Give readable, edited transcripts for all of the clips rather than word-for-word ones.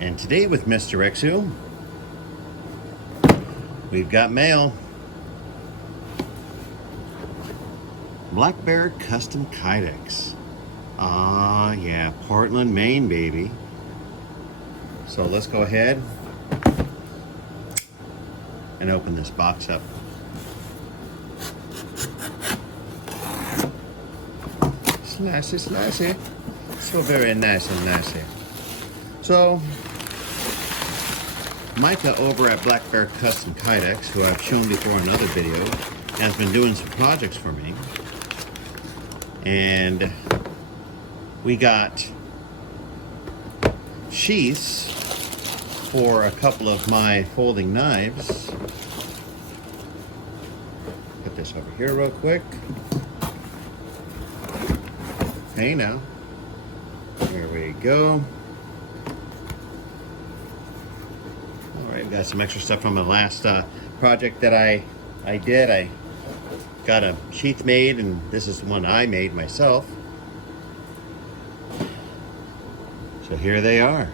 And today with Mr. Exu, we've got mail. Black Bear Custom Kydex. Ah, yeah, Portland, Maine, baby. So let's go ahead and open this box up. Slicey, slicey. So very nice and nicey. So, Micah over at Black Bear Custom Kydex, who I've shown before in another video, has been doing some projects for me. And we got sheaths for a couple of my folding knives. Put this over here real quick. Hey now. There we go. Alright, got some extra stuff from the last project that I did. I got a sheath made, and this is the one I made myself. So here they are.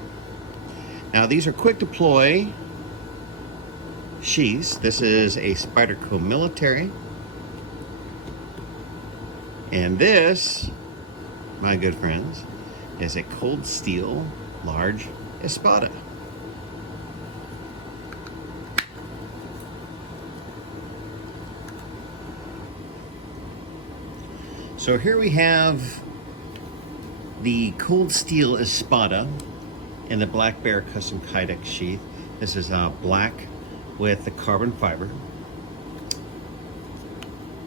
Now these are quick deploy sheaths. This is a Spyderco military. And this, my good friends, is a Cold Steel Large Espada. So here we have the Cold Steel Espada in the Black Bear Custom Kydex sheath. This is black with the carbon fiber.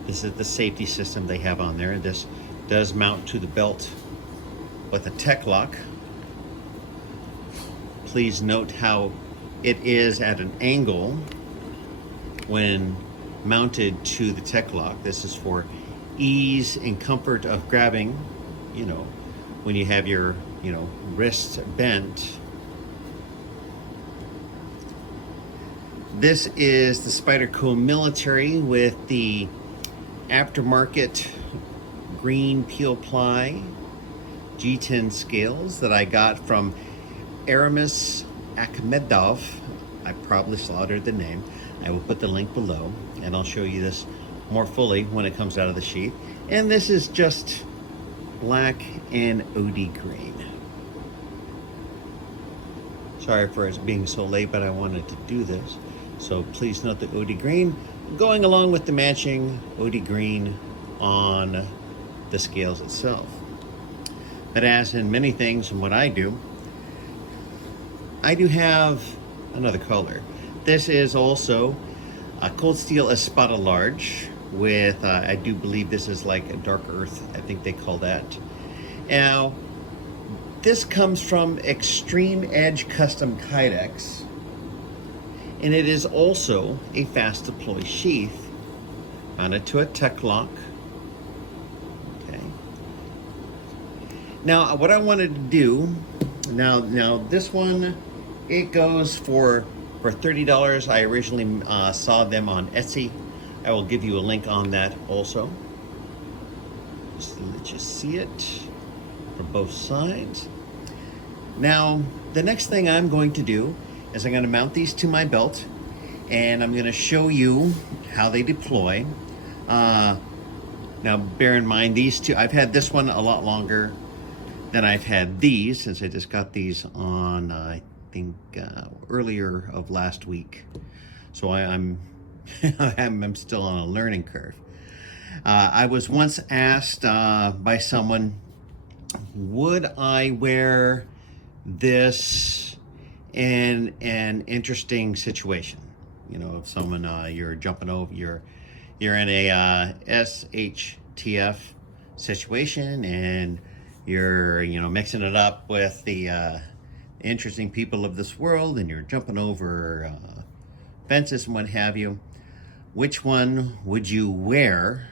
This is the safety system they have on there. This does mount to the belt with a tech lock. Please note how it is at an angle when mounted to the tech lock. This is for ease and comfort of grabbing, when you have your, wrists bent. This is the Spyderco military with the aftermarket green peel ply G10 scales that I got from Aramis Akhmedov. I probably slaughtered the name. I will put the link below, and I'll show you this more fully when it comes out of the sheath. And this is just black and OD green. Sorry for it being so late, but I wanted to do this. So please note the OD green going along with the matching OD green on the scales itself. But as in many things and what I do have another color. This is also a Cold Steel Espada Large with, I do believe this is like a dark earth, I think they call that. Now, this comes from Extreme Edge Custom Kydex, and it is also a fast deploy sheath mounted to a tech lock. Okay. Now, what I wanted to do, now this one, it goes for $30. I originally saw them on Etsy. I will give you a link on that also. Just to let you see it from both sides. Now, the next thing I'm going to do is I'm going to mount these to my belt, and I'm going to show you how they deploy. Now, bear in mind, these two, I've had this one a lot longer than I've had these, since I just got these on, I think, earlier of last week. So I'm I'm still on a learning curve. I was once asked by someone, would I wear this in an interesting situation? If someone you're jumping over, you're in a SHTF situation, and you're mixing it up with the interesting people of this world, and you're jumping over fences and what have you. Which one would you wear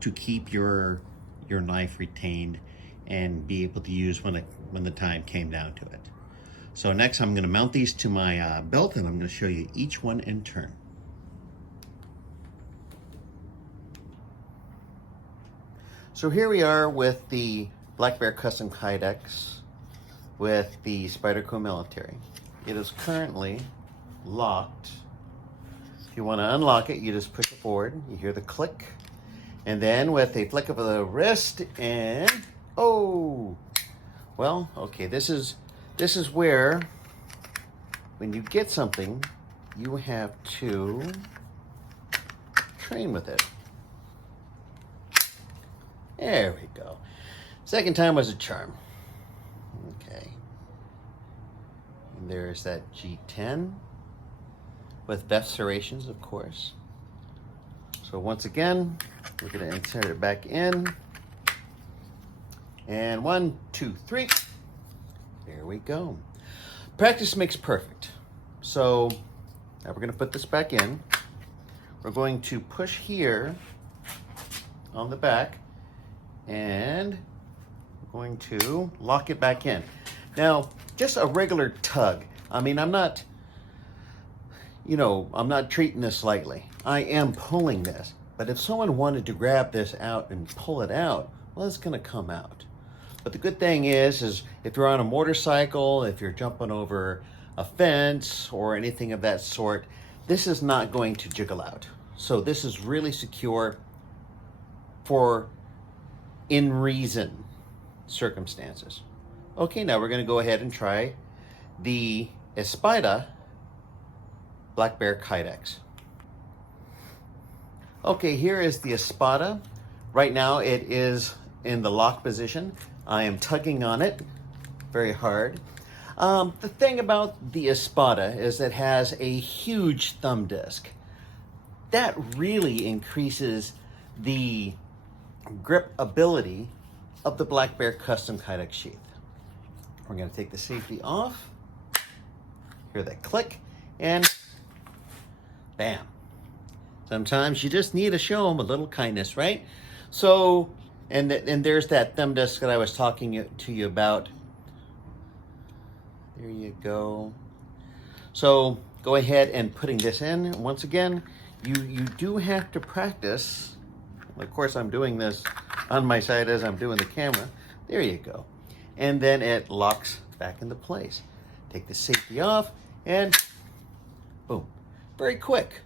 to keep your knife retained and be able to use when the time came down to it? So next I'm going to mount these to my belt, and I'm going to show you each one in turn. So here we are with the Black Bear Custom Kydex with the Spyderco military. It is currently locked. If you want to unlock it, you just push it forward. You hear the click. And then with a flick of the wrist and, oh, well, okay, this is where when you get something, you have to train with it. There we go. Second time was a charm. Okay. And there's that G10 with VEF serrations, of course. So once again, we're going to insert it back in. And 1, 2, 3. There we go. Practice makes perfect. So now we're going to put this back in. We're going to push here on the back and we're going to lock it back in. Now, just a regular tug. I mean, I'm not treating this lightly. I am pulling this. But if someone wanted to grab this out and pull it out, well, it's going to come out. But the good thing is if you're on a motorcycle, if you're jumping over a fence or anything of that sort, this is not going to jiggle out. So this is really secure for in reason circumstances. Okay, now we're going to go ahead and try the Espada Black Bear Kydex. Okay, here is the Espada. Right now it is in the lock position. I am tugging on it very hard. The thing about the Espada is it has a huge thumb disc. That really increases the grip ability of the Black Bear Custom Kydex sheath. We're going to take the safety off. Hear that click and bam. Sometimes you just need to show them a little kindness, right? So, and there's that thumb disc that I was talking to you about. There you go. So go ahead and putting this in. Once again, you do have to practice. Of course, I'm doing this on my side as I'm doing the camera. There you go. And then it locks back into place. Take the safety off and boom. Very quick.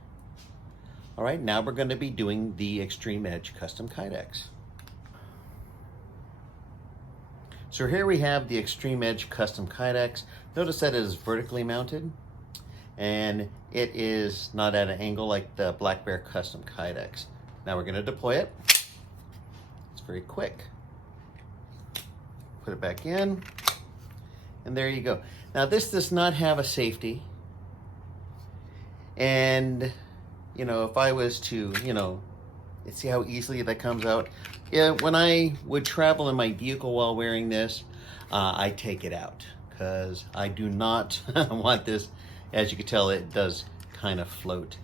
All right, now we're going to be doing the Extreme Edge Custom Kydex. So here we have the Extreme Edge Custom Kydex. Notice that it is vertically mounted and it is not at an angle like the Black Bear Custom Kydex. Now we're going to deploy it. It's very quick. Put it back in and there you go. Now this does not have a safety, and you know, if I was to, see how easily that comes out. Yeah, when I would travel in my vehicle while wearing this, I take it out because I do not want this. As you can tell, it does kind of float.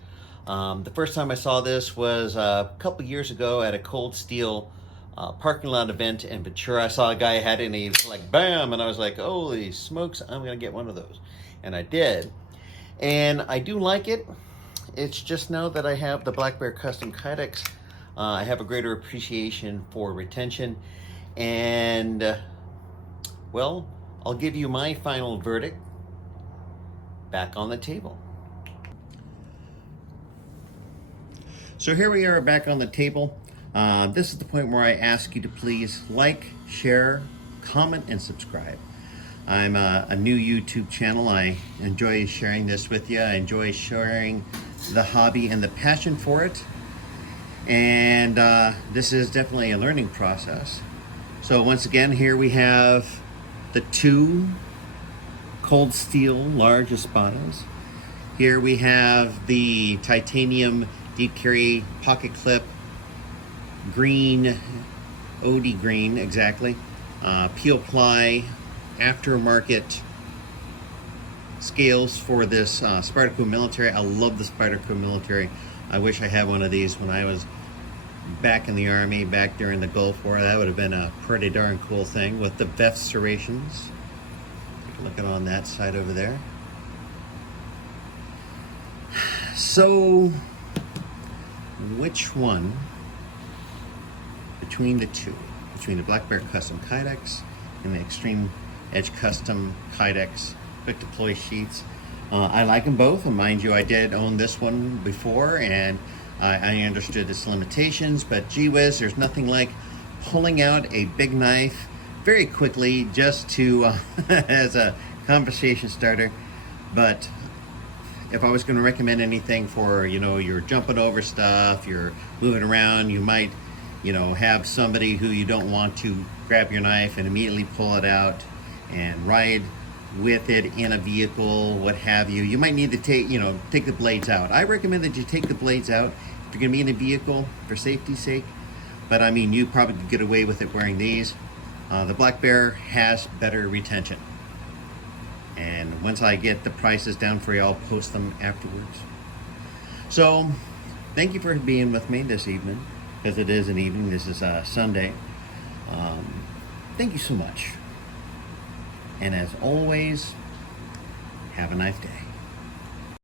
The first time I saw this was a couple years ago at a Cold Steel parking lot event in Ventura. I saw a guy had it and he was like, bam, and I was like, holy smokes, I'm gonna get one of those. And I did. And I do like it. It's just now that I have the Black Bear Custom Kydex, I have a greater appreciation for retention. And, well, I'll give you my final verdict back on the table. So here we are back on the table. This is the point where I ask you to please like, share, comment, and subscribe. I'm a new YouTube channel. I enjoy sharing this with you. I enjoy sharing the hobby and the passion for it. And this is definitely a learning process. So once again, here we have the two Cold Steel Large Espadas. Here we have the titanium deep carry pocket clip, green, OD green exactly, peel ply, aftermarket scales for this Spyderco military. I love the Spyderco military. I wish I had one of these when I was back in the Army, back during the Gulf War. That would have been a pretty darn cool thing with the VEF serrations. Take a look at on that side over there. So, which one between the two, between the Black Bear Custom Kydex and the Extreme Edge Custom Kydex quick deploy sheaths. I like them both, and mind you, I did own this one before, and I understood its limitations, but gee whiz, there's nothing like pulling out a big knife very quickly just to as a conversation starter. But if I was going to recommend anything for, you know, you're jumping over stuff, you're moving around, you might, you know, have somebody who you don't want to grab your knife and immediately pull it out and ride with it in a vehicle, what have you. You might need to take, you know, take the blades out. I recommend that you take the blades out if you're going to be in a vehicle for safety's sake. But I mean, you probably could get away with it wearing these. The Black Bear has better retention. And once I get the prices down for you, I'll post them afterwards. So, thank you for being with me this evening, because it is an evening. This is Sunday. Thank you so much. And as always, have a nice day.